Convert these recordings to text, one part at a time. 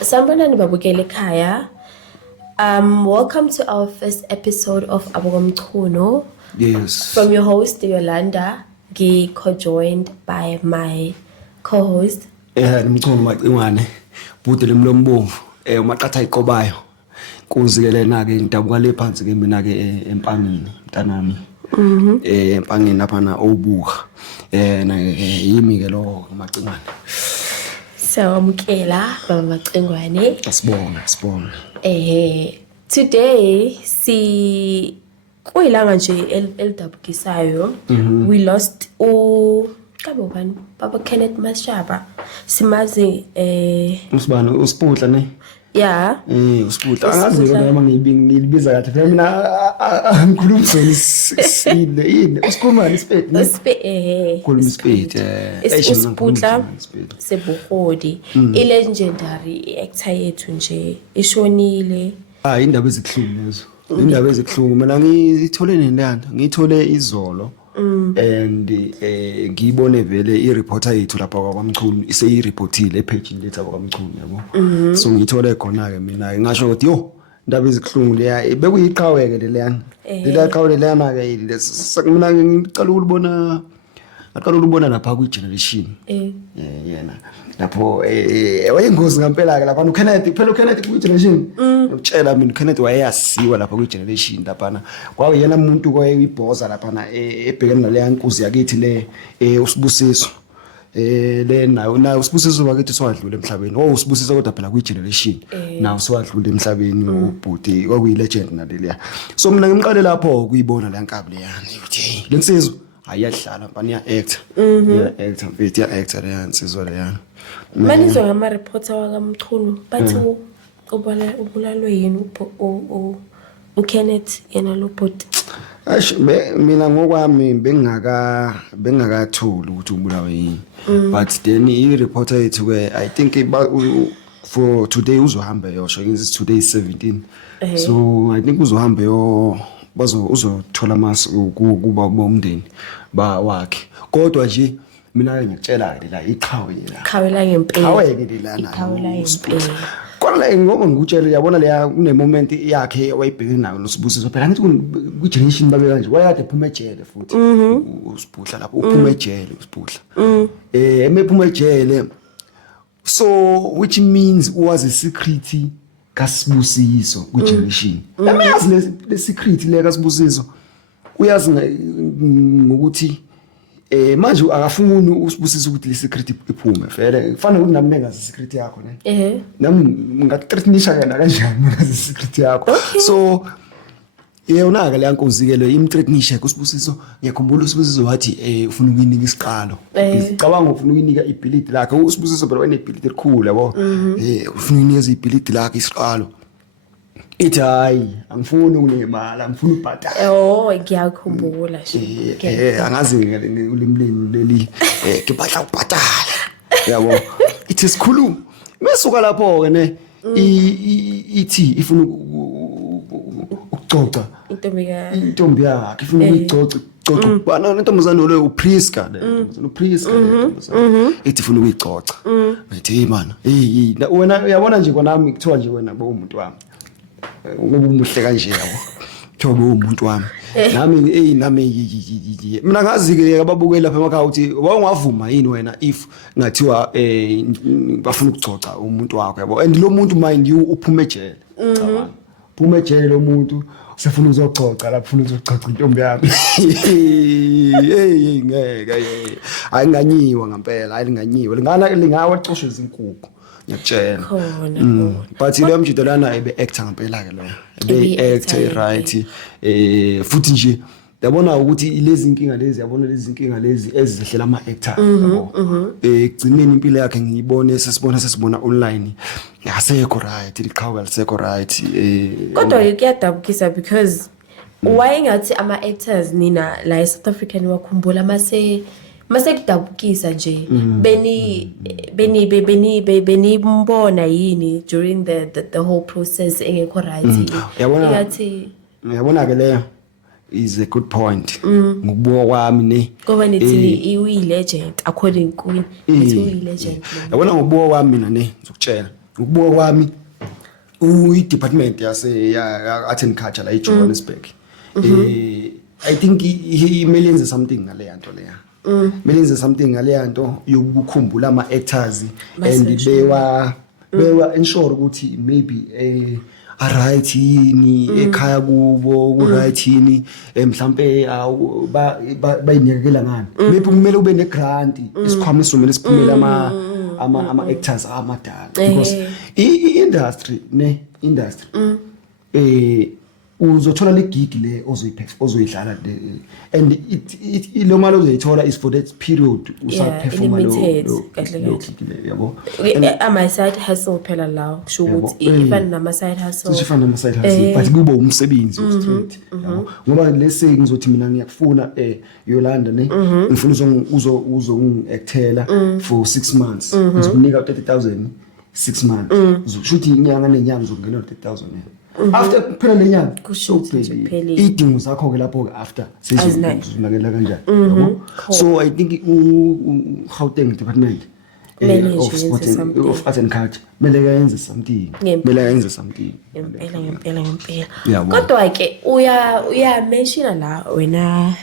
Sanibonani babukele ekhaya. Welcome to our first episode of Abokomchuno. Yes. From your host Yolanda, co-joined by my co-host. Nimchuno macingwane. Bhudele mlombomvu. Umaqatha iqobayo. Kuzikelena ke indabuka le phansi ke mina ke empangeni mntanami. Empangeni lapha na obuka. Na yimi ke lo macingwane. Sawamkela baba macingwane. Sibonga. Today kuyilanga nje elidabukisayo. We lost Baba Kenneth Mashaba. Simazi Usibani usiputla ne? Yeah. Usiputla angazi noma ngilibiza kahle phela mina ngikhuluma sona yini usikhuluma isipedi khuluma isipedi Usiputla sebuhodi ilegendary actor yethu nje ishonile. Indaba ezikuhlungu lezo. Indaba ezikuhlungu mina ngithole nenhlanda ngithole izolo and ngiyibone vele ireporter yethu lapha kwaMchunu iseyireportile epage letha kwaMchunu yabo. So ngithole khona ke mina ngasho ukuthi yo indaba ezikuhlungu leya bekuyiqhaweke leliyana. Lelaqhawe leliyana ke sakumina ngicela ukubona lapha ku generation. Yena lapho wayingozi ngempela ke lapha uKenneth phela uKenneth ku generation utshela mina uKenneth wayeyasiwa lapha ku generation lapha kwakuyena umuntu koyibhoza lapha ebhekene nale yankuzi yakithi le usibusiso le nayo usibusiso wakithi swadlula emhlabeni usibusiso kodwa phela ku generation nawo swadlula emhlabeni ubhuti kwakuyilegend naleliya so mina ngimqale lapho ukuyibona le nkabi leyani ukuthi lensizwe ayadlala bani ya actor actor mfethu ya actor leyani sizwe leyani Manizwa ngama reporter wakaMchunu bathi ubulalwe yini uKenneth yena lo bot. Mina ngokwami bengakathuli ukuthi ubulawe yini but then I reporter yethu ke I think for today uzohamba yosho today is 17 so I think uzohamba uzothola kuba umndeni wakhe kodwa nje mina ngiyacela ke la iqhawe la ngempela qhaweke lana kodwa ngoba ngikutshela yabona leya kune moment yakhe wayibhekene nayo noSibusiso phela ngithi ku generation babe kanje wayakade ephuma ejele futhi uSibhuhla lapho uphuma ejele uSibhuhla emephuma ejele so which means was a secret kaSibusiso ku generation amazi le secret le kaSibusiso uyazi ngokuthi manje akafuni uSibusiso ukuthi le secret iphume vele kufanele ukuthi nami ngazi secret yakho ne nami ngathreatenisha yena kanjani ngazi secret yakho so yena ke le yankosi ke lo imthreatenisha kuSibusiso ngiyakhumbula uSibusiso wathi ufuna ukuyinika isiqalo ngicabanga ufuna ukuyinika ibhilidi lakhe uSibusiso phela wanebhilidi elikhulu yabo ufuna ukuyinika ibhilidi lakhe isiqalo ithi hayi angifuni ukunemali angifuni ubhadala ngiyakhumbula nje angazi ulimlini leli ngibadla ubhadala yabo ithi sikhuluma mesuka lapho ke ne ithi ifuna ukucoca intombi yakhe ifuna ukuyicoca bana nentombazana lo uPriska uPriska ithi ifuna ukuyicoca ngithi hey man wena uyabona nje konami kuthiwa nje wena umuntu wami umuhle kanje yabo thoba umuntu wami nami mina ngazi ke ababukeli lapha emakhaya ukuthi wawungavuma yini wena if ngathiwa bafuna ukucoca umuntu wakho yabo and lo muntu mind you uphume ejele cabanga uphume ejele lo muntu usefuna ukuzococa lapho ufuna ukuzococa intombi yami ngeke ayinganyiwa ngempela ayinganyiwa lingawa coshe izinkukhu ngiyakutshela but lo mjito lana ebe actor ngempela ke lo ebe actor right futhi nje yabona ukuthi lezi inkinga lezi yabona lezi inkinga lezi ezihlela ama actor yabo egcineni impilo yakhe ngiyibone sesibona online yasekho right liqhawe lisekho right kodwa kuyadabukisa because why ngathi ama actors nina la eSouth African wakhumbula mase kudabukisa nje beni mbona yini during the whole process engekho right yabona ke leyo is a good point ngokubuka kwami ne ngoba nithi iwi legend according queen nithi uyi legend yabona ngokubuka kwami mina ne ngizokutshela ukubuka kwami department ya art and culture la eJohannesburg I think imele something ngale yanto leya melenze something ngale yanto yokukhumbula ama actors and bewa ensure ukuthi maybe a right yini ekhaya kubo ku right yini mhlambe bayinekela ngani maybe kumele ube ne grant isikhwama isomele siphumela ama actors amadala because industry uzothola le gig le ozoyidlala and lo mali ozoyithola is for that period usaperforma lo yabo ama side hustle phela la kusho ukuthi even nama side hustle sifana nama side hustle but kuba umsebenzi straight yabo ngoba lese ngizothi mina ngiyakufuna Yolanda ne ngifuna uzongactela for 6 months ngizokunika 30,000 6 months uzoshuthi inyanga nenyanga uzongena 30,000 after kuphela lenyanga kuphela idingo zakho ke lapho after sezinakela kanjani yabo so I think Gauteng department of art and culture mele kayenze something ngempela kodwa ke uya mention la wena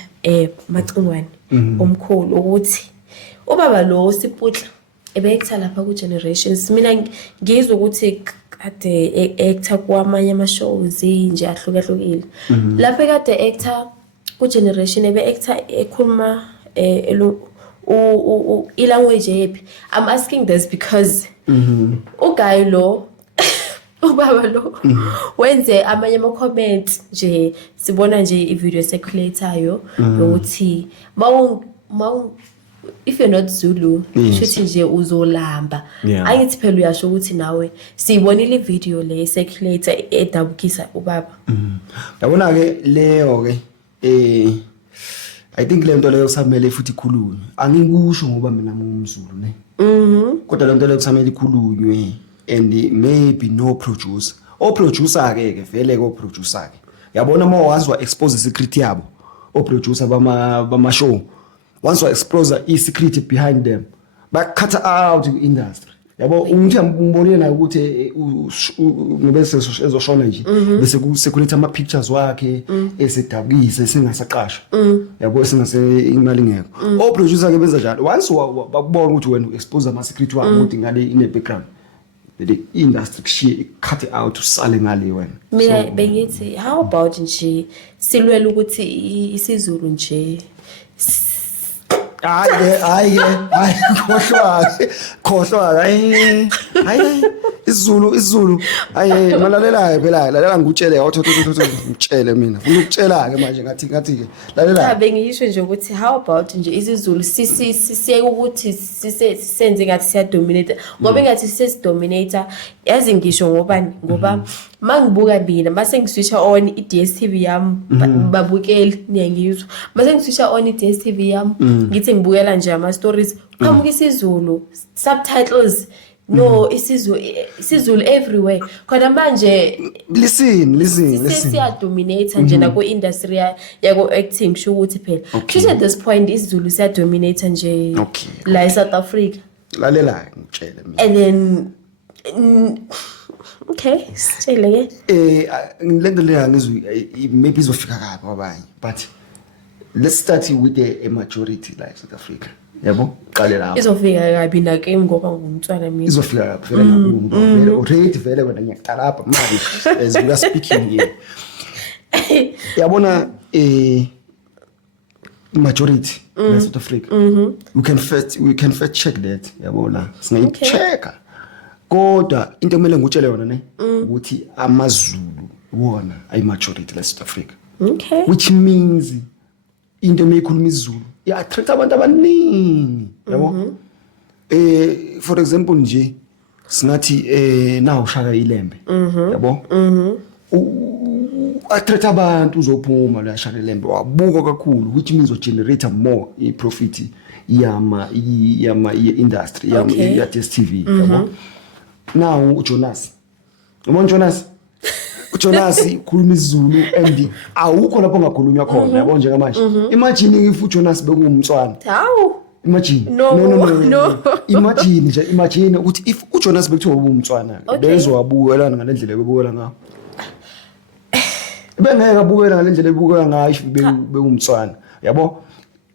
Macingwane omkhulu ukuthi ubaba lo Siputla ebekutha lapha ku generations mina ngizwe ukuthi kade actor kwamanye ama shows nje ahlukahlukile lapha kade actor ku generation ebe actor ekhuluma language epi. I'm asking this because uguy lo ubaba lo wenze amanye ama comments nje sibona nje I video circulateayo ukuthi if you're not Zulu shuthi nje uzolamba angithi phela uyasho ukuthi nawe siyibonile video le circulate edabukisa ubaba yabona ke leyo ke I think le nto leyo kusamele futhi ikhulunywe angikusho ngoba mina ngumZulu ne kodwa le nto leyo kusamele ikhulunywe and maybe no producer producer ke vele ko producer ke yabona mawazwa expose secret yabo producer bama show once we expose secret behind them but cut out the industry yabo ungithi umbonile na ukuthi ngobe sezoshona nje bese kusekuleta ama pictures wakhe esedabukise singasaqashwa yabo singase imali ngekho producer ke benza njalo once bakubona ukuthi wena expose ama secret wakho ukuthi ngale ine background the industry cut it out usale ngale wena mina bengithi how about nje silwela ukuthi isiZulu nje hayi khohlwa hayi isiZulu hayi malalela phela lalela ngikutshele ngitshele mina ufuna ukutshela ke manje ngathi ke lalela cha bengisho nje ukuthi how about nje isiZulu sisiye ukuthi sisenze ngathi siya dominate ngoba ngathi sesidominator yazi ngisho ngoba mangibuka mina mase ngiswitcha on iDStv yami babukeli niyangizwa mase ngiswitcha on iDStv yami ngithi ngibukela nje ama stories qamuka isiZulu subtitles no isiZulu everywhere kodwa manje listen siya dominate nje na ku industry yako acting sho ukuthi phela kusho at this point isiZulu siya dominate nje la South Africa lalela ngitshele mina and then okay sitshele ke lento leya ngizwe maybe izofika kabi kwabanye but let's start with a majority like South Africa yabo qale lapho izofika kabi na ke ngoba ngumntwana mina izofika kabi vele ngakumba vele already vele wena ngiyaqala lapha manje as we are speaking here yabona majority in South Africa we can first check that yabona singayichecka kodwa into emele ngutshele yona ne ukuthi amaZulu wona ay majority la South Africa which means into emeyikhuluma isiZulu ya attract abantu abaningi yabo for example nje singathi nawo Shaka Ilembe yabo attract abantu uzophuma la Shaka Ilembe wabuka kakhulu which means o generate more I profit yama industry ya DStv yabo now uJonas ubona Jonas khuluma isiZulu and awukho lapho ngakhulunywa khona yabo nje manje imagine if uJonas bekungumtswana hawu imagine No. imagine ukuthi if uJonas bekuthiwa ubumtswana bezowabukela ngalendlela bebukela ngayo bengeke abukela ngalendlela bebukela ngayo if bekumtswana yabo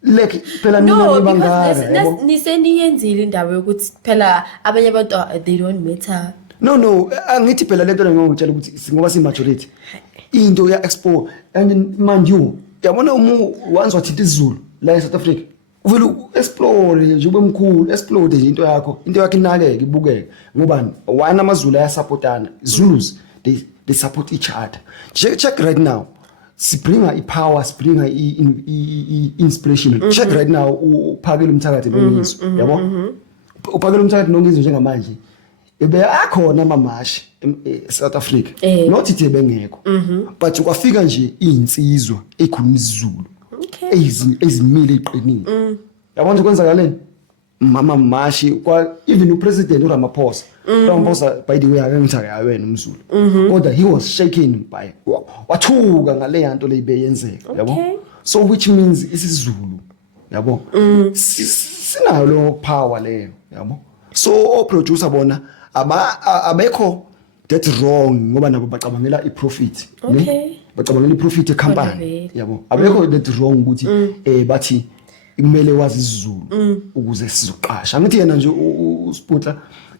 like phela mina ngibangaka yabo niseniyenzile indaba yokuthi phela abanye abantu they don't matter. No angithi phela lento ngiyongitshela ukuthi ngoba si-majority into ya-expo and mind you yabona once wathinta isiZulu la eSouth Africa uvele u-explore nje ube mkhulu explode nje into yakho inakeke ibukeke ngobani wena amaZulu ayasupportana Zulus they support each other. Check right now sibringa ipower sibringa inspiration. Check right now uphakele umthakathi nongizwe yabo uphakele umthakathi nongizwe njengamanje ebe akhona amamashi eSouth Africa not ithi bengekho but kwafika nje insizwa ekhuluma isiZulu ezimile iqinile yabona kwenzakaleni mama mashi kwa even upresident uRamaphosa Ramaphosa by the way akangithaka wena umZulu kodwa he was shaken by wathuka ngale yanto leyibeyenzeka yabo so which means isiZulu yabo sinayo lo power leyo yabo so o producer bona abekho that wrong ngoba nabo bacabangela iprofit bacabangela iprofit ecompany yabo abekho that wrong ukuthi bathi kumele wazi isiZulu ukuze sizoqasha ngithi yena nje uSputla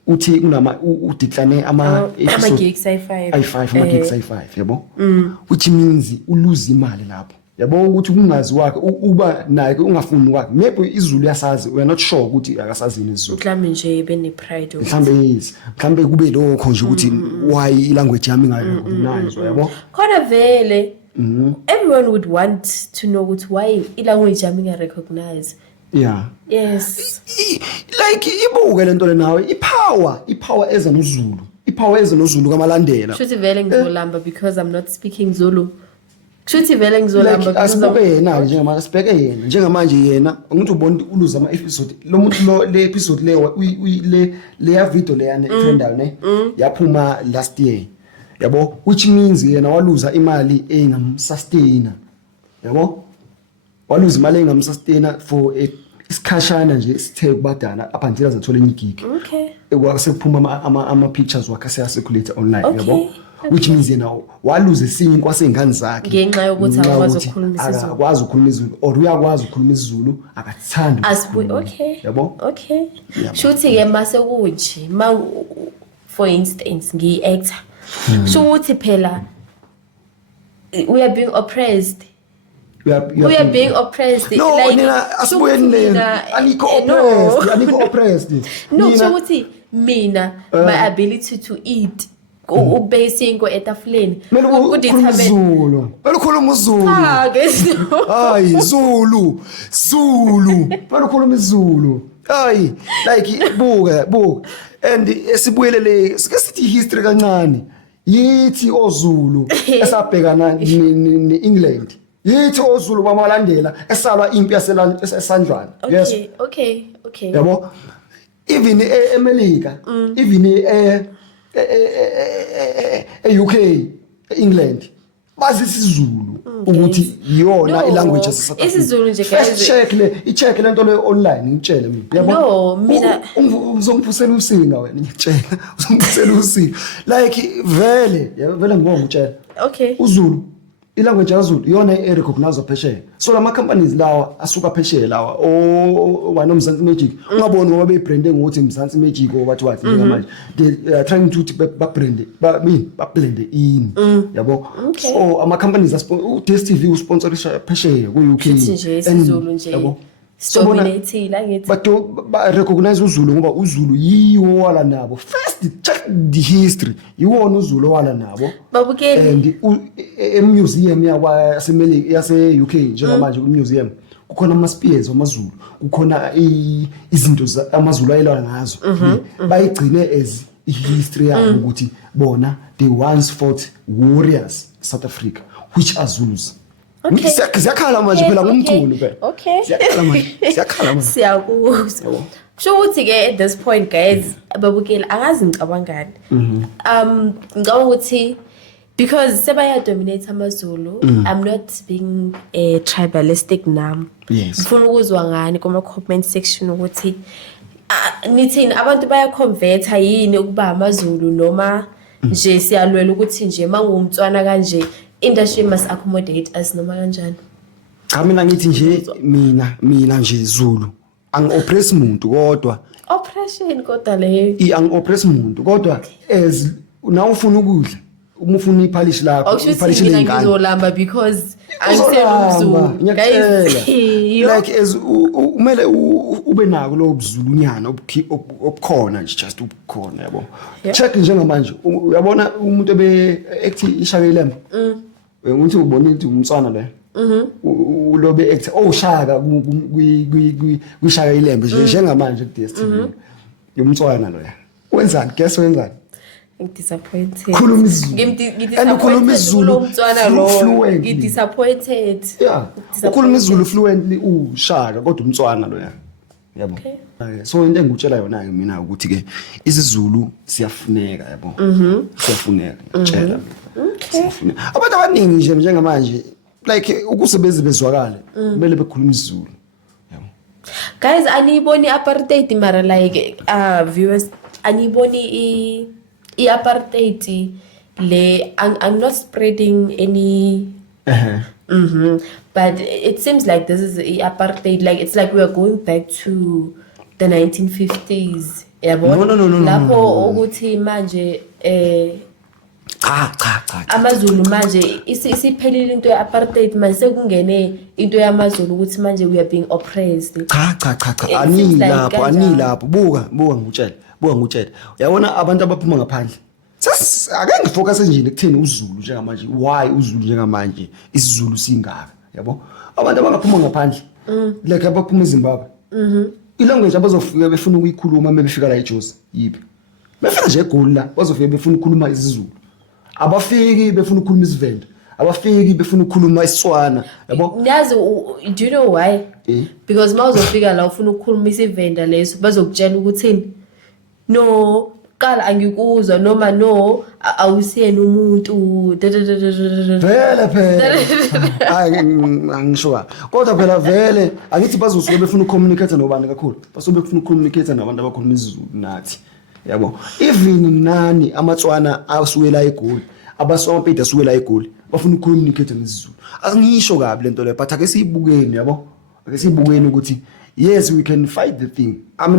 uthi kunama udeclare ama gigs i5 yabo which means uluza imali lapho yabo ukuthi kungazi wakhe uba naye ungafuni kwakhe maybe isiZulu yasazi we are not sure ukuthi akasazini isiZulu mhlawumbe nje bene pride mhlawumbe kube lokho nje ukuthi why ilanguage yami ngayo yabo khona vele everyone would want to know why ilanguage yami nga-recognize. Yeah. Yes. Like ibuke lento le nawe ipower eza noZulu. Ipower eza noZulu kamalandela. Shuthi vele ngizolamba because I'm not speaking Zulu. Shuthi vele ngizolamba asibeke yena njengamanje sibheke yena njengamanje yena ngithi ubona uluza ama episode lo muntu le episode le ya video le yana etrendayo ne yaphuma last year. Yabo which means yena waluza imali engamsustainer yabo waluza imali engamsustainer for isikhashana nje sithe kubadana up until azathola enye gig ekwasekuphuma ama pictures wakhe asecirculate online yabo which means yena waluza esinye kwasengane zakhe ngenxa yokuthi akwazi ukukhuluma isiZulu akwazi ukukhuluma isiZulu or uyakwazi ukukhuluma isiZulu akathandi yabo shuthi ke mase kunje for instance ngi-actor so uthi phela we are being oppressed. We are being oppressed. No, like, nina asibuyeni aniko oppressed. No, so uthi mina my ability to eat ubesingo etafuleni uDetermine belikhuluma uZulu hayi Zulu belikhuluma iZulu hayi like buka and esibuyelele sike sithi history kancane yithi oZulu esabhekana neEngland yithi oZulu bamalandela esalwa impi yasesandlwana yes okay yabo even eAmerica even UK England bazi isiZulu ukuthi iyona ilanguage yasesouth isiZulu nje guys check lento le online ngitshele mina yabo no mina uzongiphusela usinga wena ngitshela uzongiphusela usinga like vele ngoba ngitshela uZulu ilanguage yaZulu iyona erecognize phesheya so lama companies lawa asuka phesheya lawa wano Mzansi Magic ungaboni ngoba bebrande ngokuthi Mzansi Magic or what njengamanje they are trying to bablende in yabo so ama companies DStv usponsorisha phesheya ku UK nje isiZulu nje dominate la ngithi ba recognize uZulu ngoba uZulu yiwo wala nabo first check the history yiwona uZulu wala nabo babukeli and emuseum yase UK njengamanje museum kukhona ama spears amaZulu kukhona izinto amaZulu ayelwa ngazo bayigcine as history yabo ukuthi bona they once fought warriors South Africa which are Zulus. Siyakhala manje phela ngumculo phela. Siyakhala manje. Siyakuzwa. Sho ukuthi ke at this point guys ababukeli angazi ngicabangani. Ngicabanga ukuthi because sebaya dominate amaZulu I'm not being tribalistic now Yes. Ngifuna ukuzwa ngani kuma comment section ukuthi nithini abantu bayaconverta yini ukuba amaZulu noma nje siyalwela ukuthi nje mangumtswana kanje industry must accommodate us noma kanjani. Cha mina ngithi nje mina nje Zulu angi-oppress umuntu kodwa Oppression kodwa leyo. Angi-oppress umuntu kodwa as na ufuna ukudla uma ufuna iphalishi lakho iphalishi lengane ngizolamba because angiseluzulu guys like as umele ube nako lo buzulunyana obukhona nje just ubukhona yabo check njengamanje uyabona umuntu ebe act ishaka ilembe ukuthi ubona ukuthi umsana le ulobe act shaka kwishaka ilembe njengamanje ku DStv umsana lo ya wenzani guess wenzani disappointed. Khuluma isiZulu umtswana lo. Disappointed. Yeah. Ukhuluma isiZulu fluently ushaka kodwa umtswana lo ya. Yabo. So into engikutshela yona ke mina ukuthi ke isiZulu siyafuneka yabo. Siyafuneka ngitshela. Okay. Abantu abaningi nje njengamanje like ukusebenza bezwakala kumele bekhuluma isiZulu. Yabo. Guys, aniboni apartheid mara like viewers aniboni apartheid le I'm not spreading any but it seems like this is apartheid like it's like we are going back to the 1950s yabo lapho ukuthi manje cha amaZulu manje isiphelile into ye-apartheid manje sekungene into yamaZulu ukuthi manje we are being oppressed. Cha anilapho buka ngutshela uyabona abantu abaphuma ngaphandle ake ngifocus nje ekutheni uZulu njengamanje why uZulu njengamanje isiZulu singaka yabo abantu abangaphuma ngaphandle like abaphuma eZimbabwe ilanguage abazofika befuna ukuyikhuluma mebefika la eJozi yipi befika nje eGoli la bazofika befuna ukukhuluma isiZulu abafiki befuna ukukhuluma isiVenda abafiki befuna ukukhuluma isiSwana yabo yazi do you know why because mawuzofika la ufuna ukukhuluma isiVenda leso bazokutshela ukuthi no qala angikuzwa noma no awusiyena umuntu vele phela hayi angisho kodwa phela vele angithi bazosuke befuna ukucommunicate nobani kakhulu basobe befuna ukucommunicate nabantu abakhuluma isiZulu nathi yabo even nani amatswana asuke la eGoli abasompida asuke la eGoli bafuna ukucommunicate nesiZulu angisho kabi lento le but ake siyibukeni yabo ake siyibukeni ukuthi yes we can fight the thing I'm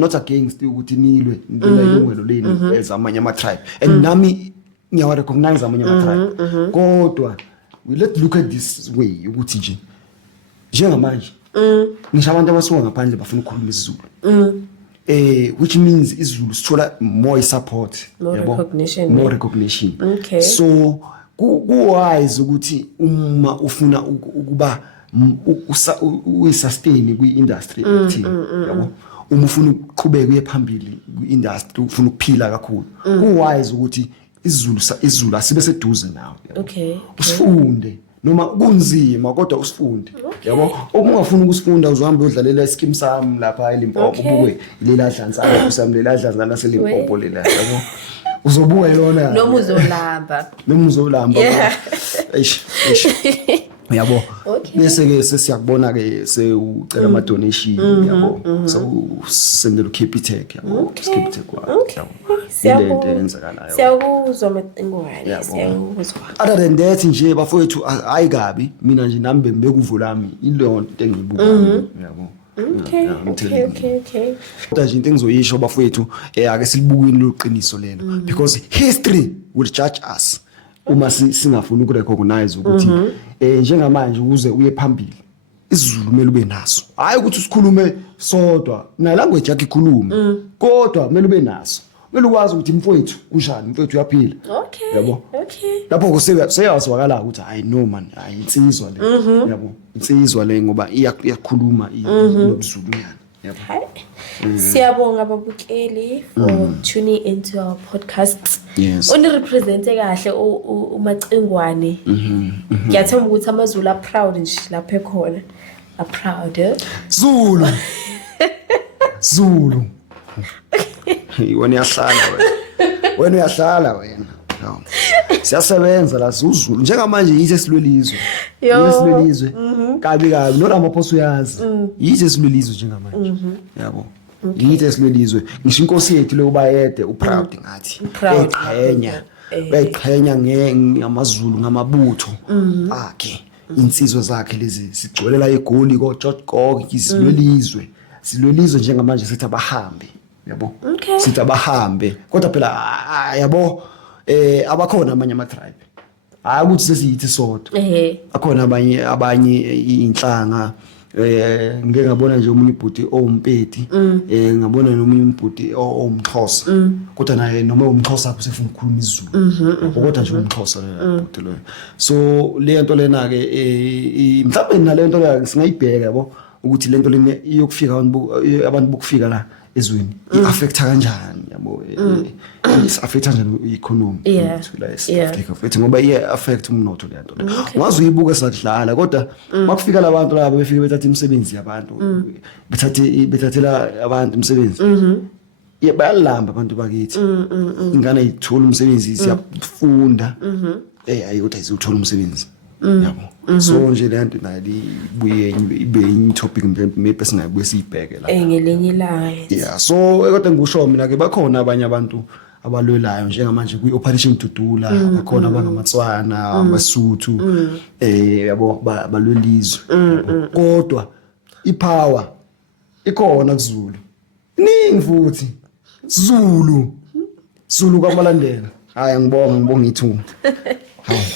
not against ukuthi nilwe ilungelo leni ezamanye ama tribe and nami ngiyawa recognize amanye ama tribe kodwa we let's look at this way ukuthi nje njengamanje ngisho abantu abasuka ngaphandle bafuna ukukhuluma isiZulu which means isiZulu sithola more support more recognition okay. So kuwise ukuthi uma ufuna ukuba uyisustain kwi-industry ethile yabo uma ufuna ukuqhubeka uye phambili kwi-industry ufuna ukuphila kakhulu kuwise ukuthi isiZulu asibe seduze nawe okay usifunde noma kunzima kodwa usifunde yabo uma ungafuna ukusifunda uzohamba uyodlalela iSkim Sam lapha eLimpopo ubuke lela dlanza usami lela dlanza laseLimpopo lela yabo uzobuka yona noma uzolamba eish yabo bese ke sesiyakubona ke sewucela ama donation yabo so sendela uCapitec yabo Capitec yabo into eyenzakalayo siyakuzwa ngwane siyakuzwa other than that nje bafowethu ayikabi mina nje nami bekuvulami ilonto engiyibuka yabo okay kodwa nje into engizoyisho bafowethu ake silibukeni loqiniso lelo because history will judge us uma singafuni ukurecognize ukuthi njengamanje ukuze uye phambili isiZulu kumele ube naso hayi ukuthi usikhulume sodwa na language yakhe ikhulume kodwa kumele ube naso kumele ukwazi ukuthi mfowethu kunjani mfowethu uyaphila yabo lapho seyazwakala ukuthi I know man insizwa le yabo insizwa le ngoba iyakhuluma ilobuZulunyana yabo siyabonga babukeli for tuning into our podcast. Yes. Unirepresente kahle uMacengwane. Ngiyathemba ukuthi amaZulu are proud nje lapha ekhona. Are proud. Zulu. Wena uyahlala wena. siyasebenza la siwuZulu njengamanje yithi esilwelizwe Yo. esilwelizwe kabi noRamaphosa uyazi yithi esilwelizwe njengamanje yabo yithi esilwelizwe ngisho inkosi yethu lokuba yede uproud ngathi Proud. eqhenya ngamaZulu ngamabutho akhe insizwe zakhe lezi sigcolela igoli koJohn Gok silwelizwe njengamanje sithi abahambi yabo Okay. sithi abahambe kodwa phela yabo abakhona amanye ama tribe ukuthi sesiyithi sodwa akhona abanye inhlanga ngeke ngabona nje umunye ibhuti owumpeti ngabona nomunye umbhuti owumxhosa kodwa naye noma umxhosa akho sefuna ukukhuluma isiZulu kodwa nje umxhosa lebhuti lo so le nto lena ke mhlawumbe nale nto le singayibheka yabo ukuthi le nto lena iyokufika abantu bokufika la ezweni i-affecta kanjani yabo i-affecta kanjani i-economy la e-Africa futhi ngoba i-affect umnotho le nto wazi uyibuka sadlala kodwa makufika labantu labo befike bethatha imisebenzi yabantu bethathela abantu imisebenzi bayalamba abantu bakithi ingane ithola umsebenzi siyafunda ayikho ayizothola umsebenzi yabo so nje le nto nali buye ibe topic maybe singabuye siyibheke la ngelinye ilanga yeah so kodwa ngisho mina ke bakhona abanye abantu abalwelayo njengamanje kwi-Operation Dudula bakhona abangamatswana amasuthu yabo balwelizwe kodwa ipower ikhona kuZulu iningi futhi Zulu kwamalandela hayi ngibonga ithuba hayi